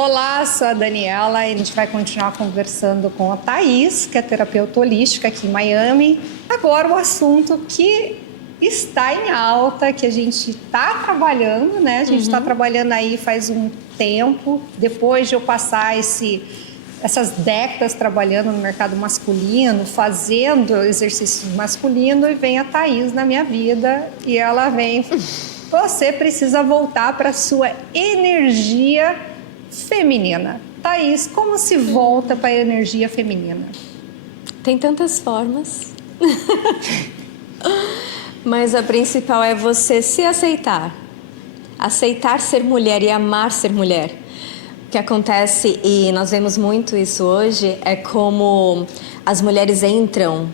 Olá, sou a Daniela e a gente vai continuar conversando com a Thaís, que é terapeuta holística aqui em Miami. Agora o assunto que está em alta, que a gente está trabalhando, né? A gente está trabalhando aí faz um tempo, depois de eu passar essas décadas trabalhando no mercado masculino, fazendo exercício masculino, e vem a Thaís na minha vida e ela vem... Você precisa voltar para a sua energia feminina. Thaís, como se volta para a energia feminina? Tem tantas formas. Mas a principal é você se aceitar. Aceitar ser mulher e amar ser mulher. O que acontece, e nós vemos muito isso hoje, é como as mulheres entram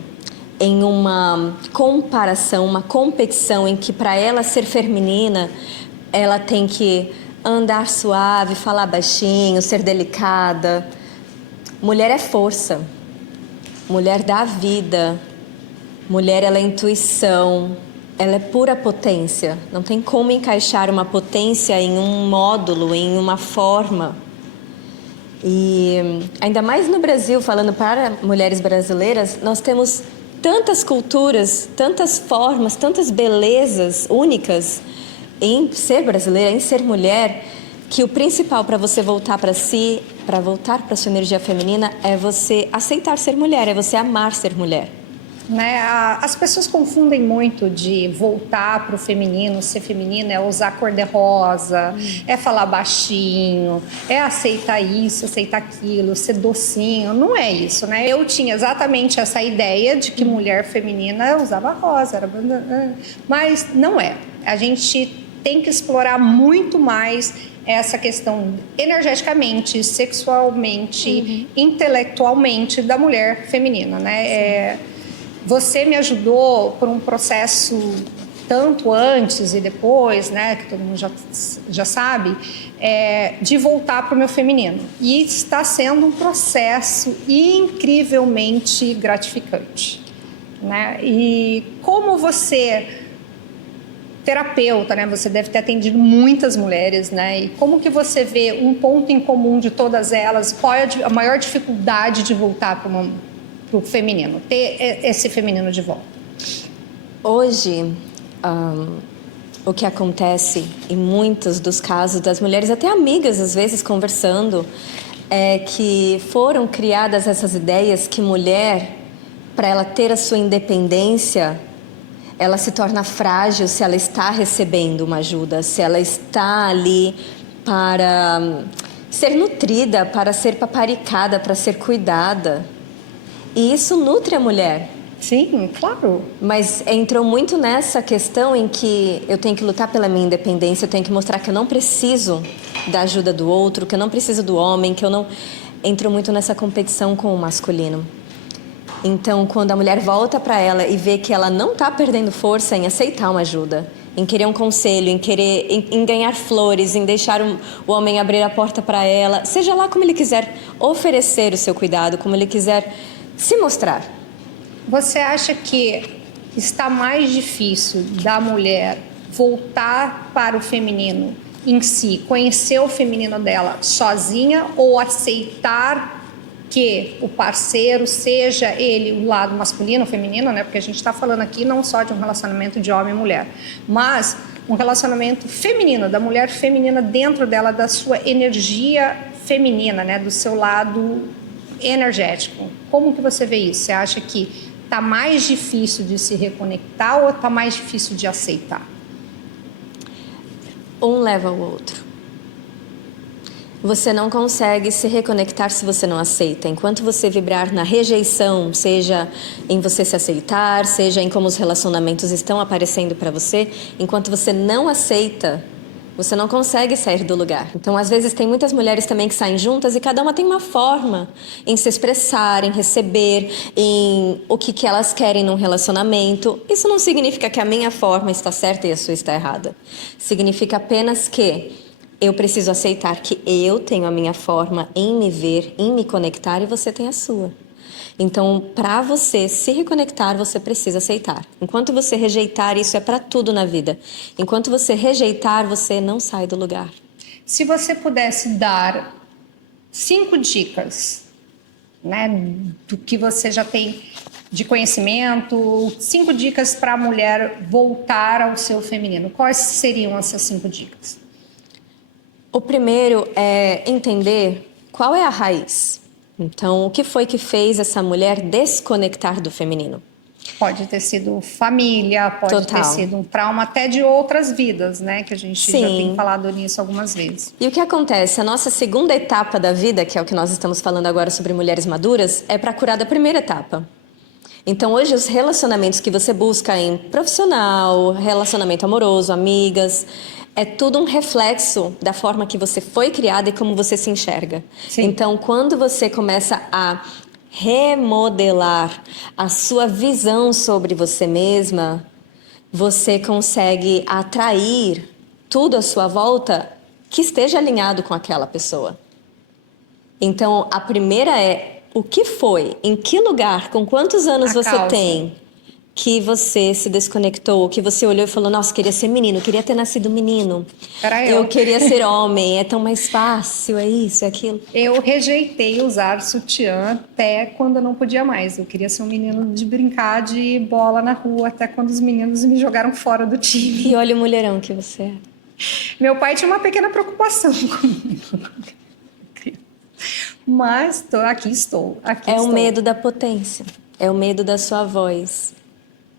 em uma comparação, uma competição em que para ela ser feminina, ela tem que andar suave, falar baixinho, ser delicada. Mulher é força, mulher dá vida, mulher ela é intuição, ela é pura potência. Não tem como encaixar uma potência em um módulo, em uma forma. E ainda mais no Brasil, falando para mulheres brasileiras, nós temos tantas culturas, tantas formas, tantas belezas únicas em ser brasileira, em ser mulher, que o principal para você voltar para si, para voltar para sua energia feminina, é você aceitar ser mulher, é você amar ser mulher. Né? As pessoas confundem muito de voltar para o feminino, ser feminina é usar cor de rosa, é falar baixinho, é aceitar isso, aceitar aquilo, ser docinho. Não é isso, né? Eu tinha exatamente essa ideia de que mulher feminina usava rosa, mas não é. A gente tem que explorar muito mais essa questão energeticamente, sexualmente, intelectualmente da mulher feminina, né? Você me ajudou por um processo tanto antes e depois, né, que todo mundo já sabe, de voltar para o meu feminino. E está sendo um processo incrivelmente gratificante, né? E como você, terapeuta, né, você deve ter atendido muitas mulheres, né? E como que você vê um ponto em comum de todas elas? Qual é a maior dificuldade de voltar para o feminino, ter esse feminino de volta? Hoje, o que acontece em muitos dos casos das mulheres, até amigas às vezes conversando, é que foram criadas essas ideias que mulher, para ela ter a sua independência, ela se torna frágil se ela está recebendo uma ajuda, se ela está ali para ser nutrida, para ser paparicada, para ser cuidada. E isso nutre a mulher. Sim, claro. Mas entrou muito nessa questão em que eu tenho que lutar pela minha independência, eu tenho que mostrar que eu não preciso da ajuda do outro, que eu não preciso do homem, que eu não... Entrou muito nessa competição com o masculino. Então, quando a mulher volta para ela e vê que ela não está perdendo força em aceitar uma ajuda, em querer um conselho, em ganhar flores, em deixar o homem abrir a porta para ela, seja lá como ele quiser oferecer o seu cuidado, como ele quiser se mostrar. Você acha que está mais difícil da mulher voltar para o feminino em si, conhecer o feminino dela sozinha, ou aceitar que o parceiro, seja ele o lado masculino ou feminino, né? Porque a gente está falando aqui não só de um relacionamento de homem e mulher, mas um relacionamento feminino, da mulher feminina dentro dela, da sua energia feminina, né? Do seu lado energético. Como que você vê isso? Você acha que está mais difícil de se reconectar ou está mais difícil de aceitar? Um leva ao outro. Você não consegue se reconectar se você não aceita. Enquanto você vibrar na rejeição, seja em você se aceitar, seja em como os relacionamentos estão aparecendo para você, enquanto você não aceita, você não consegue sair do lugar. Então, às vezes, tem muitas mulheres também que saem juntas e cada uma tem uma forma em se expressar, em receber, em o que elas querem num relacionamento. Isso não significa que a minha forma está certa e a sua está errada. Significa apenas que eu preciso aceitar que eu tenho a minha forma em me ver, em me conectar, e você tem a sua. Então, para você se reconectar, você precisa aceitar. Enquanto você rejeitar, isso é para tudo na vida. Enquanto você rejeitar, você não sai do lugar. Se você pudesse dar 5 dicas, né, do que você já tem de conhecimento, 5 dicas para a mulher voltar ao seu feminino. Quais seriam essas 5 dicas? O primeiro é entender qual é a raiz. Então, o que foi que fez essa mulher desconectar do feminino? Pode ter sido família, pode ter sido um trauma até de outras vidas, né? Que a gente já tem falado nisso algumas vezes. E o que acontece? A nossa segunda etapa da vida, que é o que nós estamos falando agora sobre mulheres maduras, é para curar da primeira etapa. Então, hoje, os relacionamentos que você busca em profissional, relacionamento amoroso, amigas, é tudo um reflexo da forma que você foi criada e como você se enxerga. Sim. Então, quando você começa a remodelar a sua visão sobre você mesma, você consegue atrair tudo à sua volta que esteja alinhado com aquela pessoa. Então, a primeira é: o que foi? Em que lugar? Com quantos anos você tem que você se desconectou? Que você olhou e falou: nossa, queria ser menino, queria ter nascido menino. Eu queria ser homem, é tão mais fácil, é isso, é aquilo. Eu rejeitei usar sutiã até quando eu não podia mais. Eu queria ser um menino de brincar de bola na rua, até quando os meninos me jogaram fora do time. E olha o mulherão que você é. Meu pai tinha uma pequena preocupação comigo. Mas aqui estou. O medo da potência, é o medo da sua voz.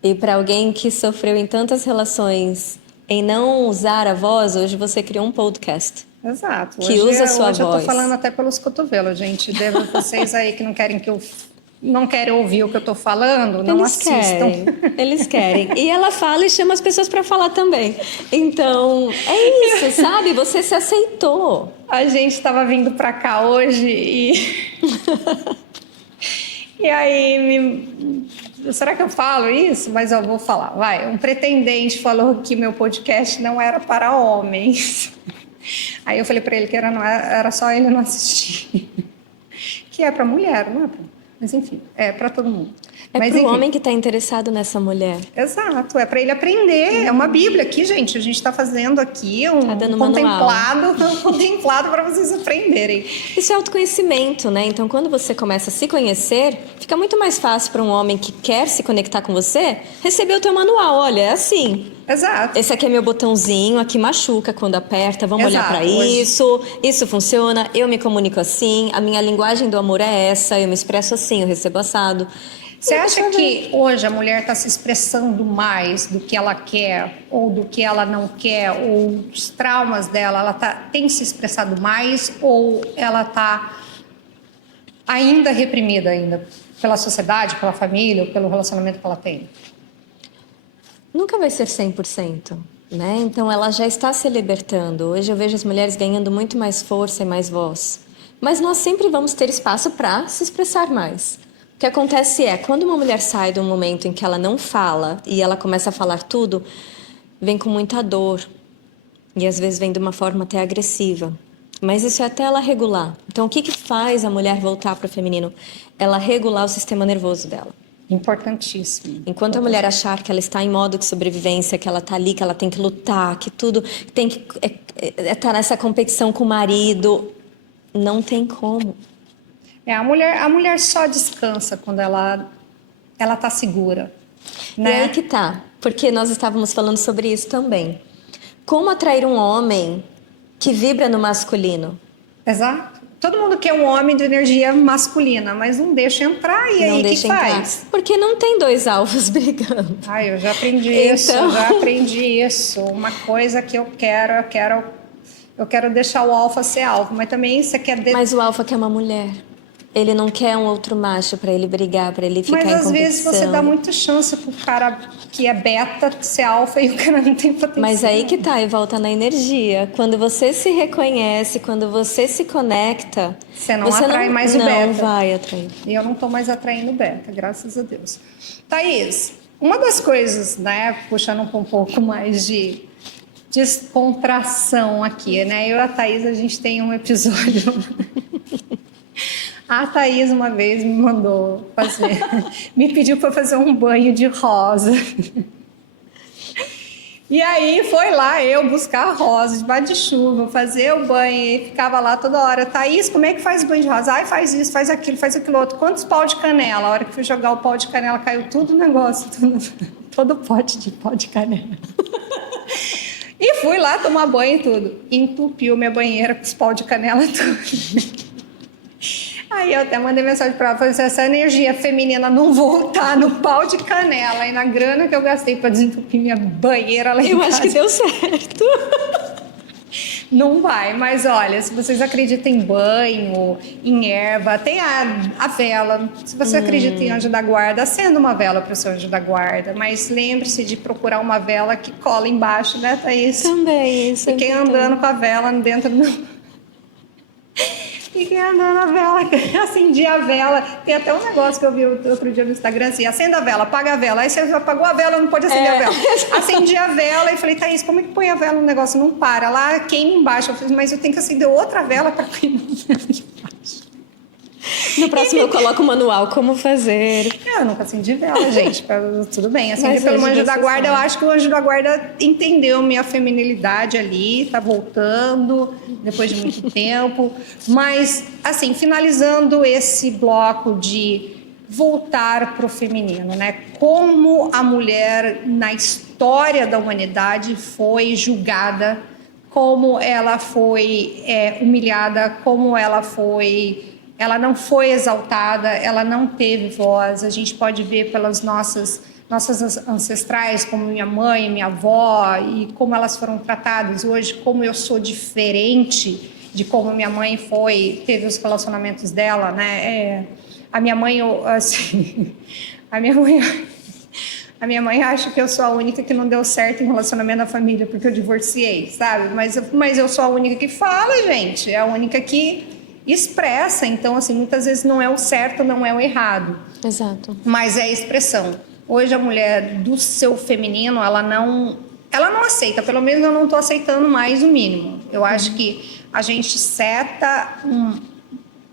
E para alguém que sofreu em tantas relações em não usar a voz, hoje você criou um podcast. Exato. Que usa a sua voz. Eu tô falando até pelos cotovelos, gente. Devo vocês aí que não querem ouvir o que eu tô falando, não assistam. Eles querem. E ela fala e chama as pessoas para falar também. Então, é isso, sabe? Você se aceitou. A gente estava vindo para cá hoje e... e aí, será que eu falo isso? Mas eu vou falar. Vai, um pretendente falou que meu podcast não era para homens. Aí eu falei para ele que era só ele não assistir. Que é para mulher, não é para... Mas enfim, é para todo mundo. É para o homem que está interessado nessa mulher. Exato, é para ele aprender. É uma Bíblia aqui, gente. A gente está fazendo aqui um contemplado para vocês aprenderem. Isso é autoconhecimento, né? Então, quando você começa a se conhecer, fica muito mais fácil para um homem que quer se conectar com você receber o teu manual. Olha, é assim. Exato. Esse aqui é meu botãozinho, aqui machuca quando aperta, vamos olhar para isso. Isso funciona, eu me comunico assim, a minha linguagem do amor é essa, eu me expresso assim, eu recebo assado. Você acha que hoje a mulher está se expressando mais do que ela quer ou do que ela não quer, ou os traumas dela, ela tem se expressado mais, ou ela está ainda reprimida pela sociedade, pela família, ou pelo relacionamento que ela tem? Nunca vai ser 100%, né? Então ela já está se libertando. Hoje eu vejo as mulheres ganhando muito mais força e mais voz. Mas nós sempre vamos ter espaço para se expressar mais. O que acontece é, quando uma mulher sai de um momento em que ela não fala e ela começa a falar tudo, vem com muita dor. E às vezes vem de uma forma até agressiva. Mas isso é até ela regular. Então o que faz a mulher voltar para o feminino? Ela regular o sistema nervoso dela. Importantíssimo. Enquanto a mulher achar que ela está em modo de sobrevivência, que ela está ali, que ela tem que lutar, que tudo tem que estar nessa competição com o marido, não tem como. A mulher só descansa quando ela está segura. Né? E aí que tá, porque nós estávamos falando sobre isso também. Como atrair um homem que vibra no masculino? Exato. Todo mundo quer um homem de energia masculina, mas não deixa entrar, e aí o que faz? Porque não tem dois alvos brigando. Eu já aprendi isso. Uma coisa que eu quero deixar o alfa ser alfa, mas também você quer... Mas o alfa quer uma mulher. Ele não quer um outro macho para ele brigar, para ele ficar em competição. Mas às vezes você dá muita chance pro cara que é beta ser alfa e o cara não tem potencial. Mas aí que tá, e volta na energia. Quando você se reconhece, quando você se conecta... Você não atrai mais o beta. Não vai atrair. E eu não tô mais atraindo beta, graças a Deus. Thaís, uma das coisas, né, puxando um pouco mais de descontração aqui, né? Eu e a Thaís, a gente tem um episódio... A Thaís uma vez me mandou fazer, me pediu para fazer um banho de rosa. E aí foi lá eu buscar a rosa debaixo de chuva, fazer o banho e ficava lá toda hora. Thaís, como é que faz banho de rosa? Ai, faz isso, faz aquilo outro. Quantos pau de canela? A hora que fui jogar o pau de canela, caiu tudo o negócio, todo pote de pau de canela. E fui lá tomar banho e tudo. Entupiu minha banheira com os pau de canela tudo. Aí eu até mandei mensagem para ela, falei, se essa energia feminina não voltar no pau de canela e na grana que eu gastei para desentupir minha banheira lá em Eu casa, acho que deu certo. não vai. Mas olha, se vocês acreditam em banho, em erva, tem a vela. Se você acredita em anjo da guarda, acenda uma vela para o seu anjo da guarda. Mas lembre-se de procurar uma vela que cola embaixo, né, Thaís? Também, isso. Fiquem andando com a vela dentro do... Fiquem andando a vela, acendi a vela. Tem até um negócio que eu vi outro dia no Instagram, assim, acenda a vela, apaga a vela. Aí você apagou a vela, não pode acender a vela. Acendi a vela e falei, Thaís, como é que põe a vela no negócio? Não para, lá queima embaixo. Eu falei, mas eu tenho que acender outra vela para queimar a vela embaixo. No próximo eu coloco o manual como fazer. Eu nunca acendi vela, gente. Tudo bem, acendi Mas pelo hoje anjo da você guarda. sabe. Eu acho que o anjo da guarda entendeu minha feminilidade ali, tá voltando depois de muito tempo. Mas, assim, finalizando esse bloco de voltar para o feminino, né? Como a mulher na história da humanidade foi julgada, como ela foi humilhada, como ela foi... Ela não foi exaltada, ela não teve voz. A gente pode ver pelas nossas ancestrais, como minha mãe, minha avó, e como elas foram tratadas hoje, como eu sou diferente de como minha mãe teve os relacionamentos dela, né? A minha mãe, assim, a minha mãe acha que eu sou a única que não deu certo em relacionamento da família, porque eu divorciei, sabe? Mas eu sou a única que fala, gente, é a única que expressa, então assim, muitas vezes não é o certo, não é o errado. Exato. Mas é a expressão. Hoje a mulher do seu feminino, ela não aceita, pelo menos eu não estou aceitando mais o mínimo. Eu acho que a gente seta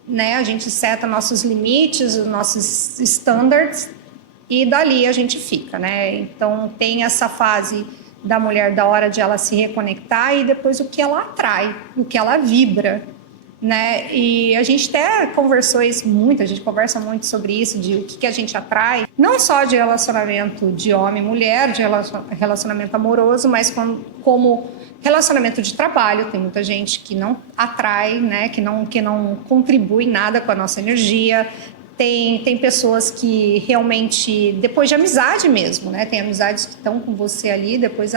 né, a gente seta nossos limites, os nossos standards e dali a gente fica, né? Então tem essa fase da mulher da hora de ela se reconectar e depois o que ela atrai, o que ela vibra, né? E a gente até conversou isso muito, a gente conversa muito sobre isso, de o que a gente atrai, não só de relacionamento de homem e mulher, de relacionamento amoroso, mas como relacionamento de trabalho. Tem muita gente que não atrai, né? Que não contribui nada com a nossa energia. Tem pessoas que realmente, depois de amizade mesmo, né? Tem amizades que estão com você ali, depois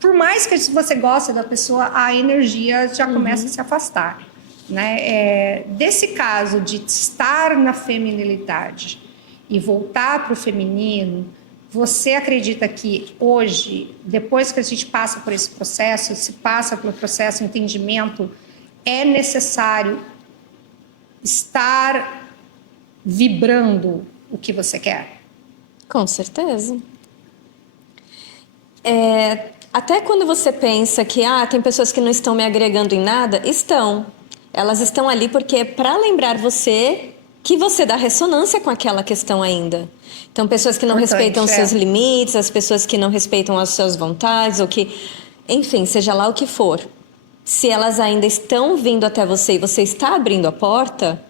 por mais que você goste da pessoa, a energia já começa a se afastar, né? Desse caso de estar na feminilidade e voltar para o feminino, você acredita que hoje, depois que a gente passa por esse processo, se passa pelo processo de entendimento, é necessário estar vibrando o que você quer? Com certeza. Até quando você pensa que tem pessoas que não estão me agregando em nada, estão. Elas estão ali porque é para lembrar você que você dá ressonância com aquela questão ainda. Então, pessoas que não respeitam os seus limites, as pessoas que não respeitam as suas vontades, ou que, enfim, seja lá o que for. Se elas ainda estão vindo até você e você está abrindo a porta,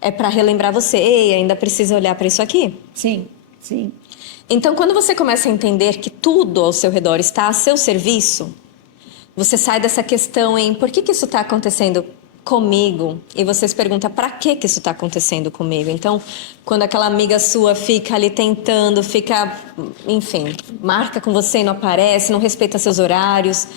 é para relembrar você, ei, ainda precisa olhar para isso aqui. Sim, sim. Então, quando você começa a entender que tudo ao seu redor está a seu serviço, você sai dessa questão em por que isso está acontecendo comigo? E você se pergunta, para que isso está acontecendo comigo? Então, quando aquela amiga sua fica ali tentando, enfim, marca com você e não aparece, não respeita seus horários.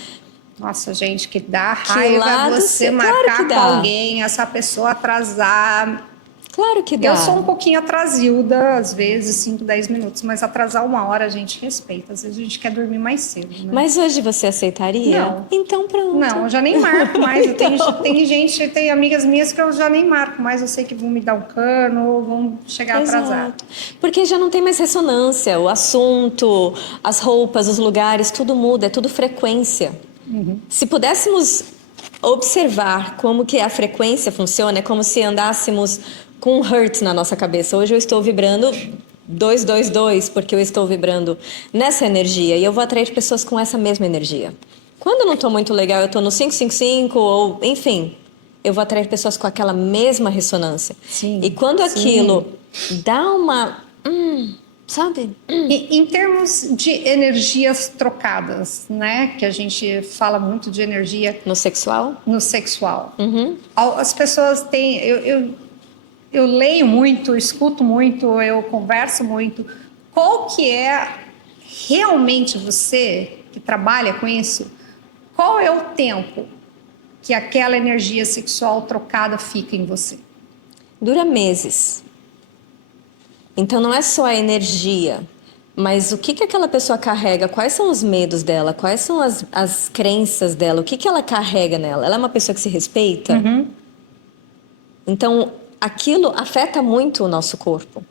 Nossa, gente, que dá raiva você marcar com alguém, essa pessoa atrasar. Claro que dá. Eu sou um pouquinho atrasilda, às vezes, 5, 10 minutos, mas atrasar 1 hora a gente respeita. Às vezes a gente quer dormir mais cedo, né? Mas hoje você aceitaria? Não. Então pronto. Não, eu já nem marco mais. Tem amigas minhas que eu já nem marco mais. Eu sei que vão me dar um cano ou vão chegar atrasado. Porque já não tem mais ressonância. O assunto, as roupas, os lugares, tudo muda, é tudo frequência. Se pudéssemos observar como que a frequência funciona, é como se andássemos com um hertz na nossa cabeça. Hoje eu estou vibrando 222, porque eu estou vibrando nessa energia e eu vou atrair pessoas com essa mesma energia. Quando eu não estou muito legal, eu estou no 555 ou, enfim, eu vou atrair pessoas com aquela mesma ressonância. Sim, e quando sim. aquilo dá uma... sabe? Em termos de energias trocadas, né? Que a gente fala muito de energia No sexual? no sexual. Uhum. As pessoas têm... Eu leio muito, escuto muito, eu converso muito. Qual que é realmente você que trabalha com isso? Qual é o tempo que aquela energia sexual trocada fica em você? Dura meses. Então não é só a energia, mas o que aquela pessoa carrega, quais são os medos dela, quais são as crenças dela, o que ela carrega nela. Ela é uma pessoa que se respeita? Uhum. Então aquilo afeta muito o nosso corpo.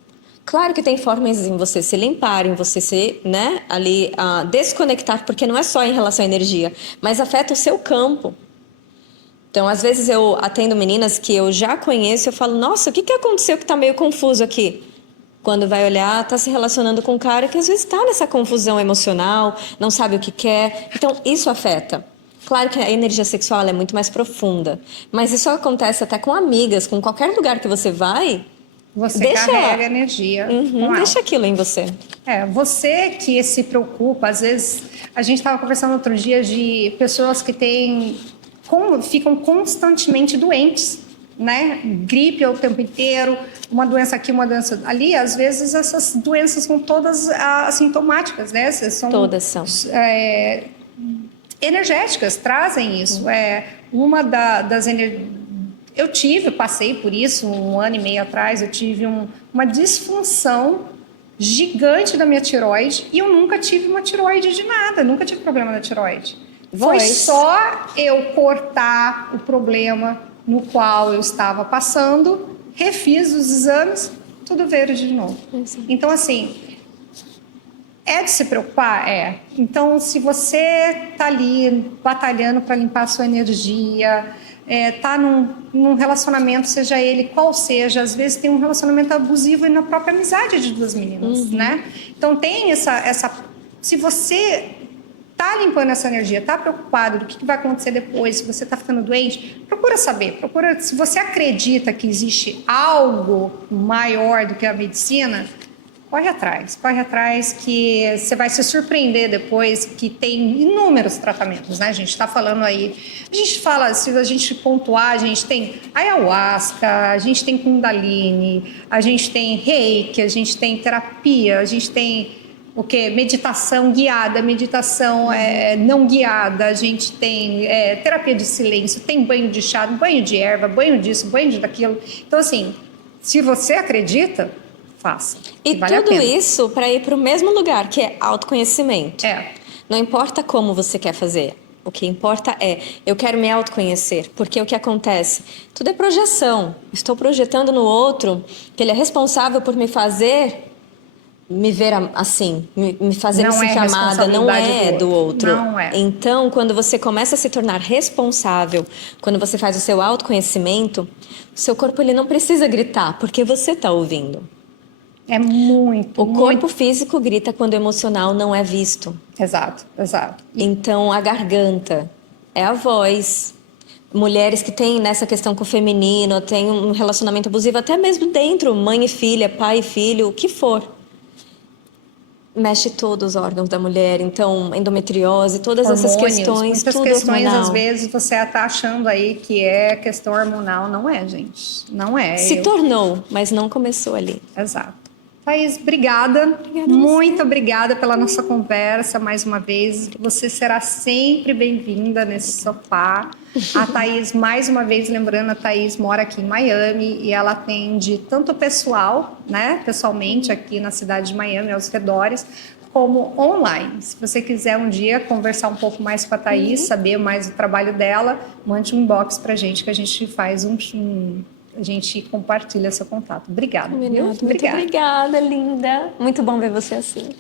Claro que tem formas em você se limpar, em você se, né, ali desconectar, porque não é só em relação à energia, mas afeta o seu campo. Então, às vezes eu atendo meninas que eu já conheço e eu falo, nossa, o que aconteceu que tá meio confuso aqui? Quando vai olhar, tá se relacionando com um cara que às vezes tá nessa confusão emocional, não sabe o que quer. Então, isso afeta. Claro que a energia sexual ela é muito mais profunda, mas isso acontece até com amigas, com qualquer lugar que você vai. Você carrega energia com ela. Deixa aquilo em você. Você que se preocupa, às vezes, a gente estava conversando outro dia de pessoas que ficam constantemente doentes, né? Gripe o tempo inteiro, uma doença aqui, uma doença ali. Às vezes essas doenças são todas assintomáticas, né? Todas são. Energéticas, trazem isso. Uma das energias... passei por isso 1 ano e meio atrás, eu tive uma disfunção gigante da minha tireoide e eu nunca tive uma tireoide de nada, nunca tive problema da tireoide. Foi só eu cortar o problema no qual eu estava passando, refiz os exames, tudo verde de novo. Então, assim, é de se preocupar? É. Então, se você está ali batalhando para limpar a sua energia... tá num relacionamento, seja ele qual seja, às vezes tem um relacionamento abusivo e na própria amizade de duas meninas, né? Então tem se você tá limpando essa energia, tá preocupado do que vai acontecer depois, se você tá ficando doente, procura saber, se você acredita que existe algo maior do que a medicina, corre atrás que você vai se surpreender depois que tem inúmeros tratamentos, né? A gente está falando aí, a gente fala, se a gente pontuar, a gente tem ayahuasca, a gente tem kundalini, a gente tem reiki, a gente tem terapia, a gente tem o quê? Meditação guiada, meditação não guiada, a gente tem terapia de silêncio, tem banho de chá, banho de erva, banho disso, banho daquilo. Então, assim, se você acredita, faça. E vale tudo isso para ir para o mesmo lugar, que é autoconhecimento. Não importa como você quer fazer. O que importa é, eu quero me autoconhecer. Porque o que acontece? Tudo é projeção. Estou projetando no outro que ele é responsável por me fazer me ver assim, me fazer me sentir amada. Não é do outro. Não é. Então, quando você começa a se tornar responsável, quando você faz o seu autoconhecimento, o seu corpo ele não precisa gritar, porque você está ouvindo. É muito. O corpo físico grita quando o emocional não é visto. Exato. Então, a garganta é a voz. Mulheres que têm nessa questão com o feminino, têm um relacionamento abusivo, até mesmo dentro, mãe e filha, pai e filho, o que for. Mexe todos os órgãos da mulher, então endometriose, todas essas questões, muitas tudo questões, hormonal. às vezes você está achando aí que é questão hormonal, não é, gente, não é. Se tornou, mas não começou ali. Exato. Thaís, obrigada, muito obrigada pela nossa conversa mais uma vez. Você será sempre bem-vinda nesse sofá. A Thaís, mais uma vez, lembrando, a Thaís mora aqui em Miami e ela atende tanto pessoal, né, pessoalmente aqui na cidade de Miami, aos redores, como online. Se você quiser um dia conversar um pouco mais com a Thaís, saber mais do trabalho dela, mande um inbox pra gente que a gente faz a gente compartilha seu contato. Obrigada. Muito obrigada, linda. Muito bom ver você assim.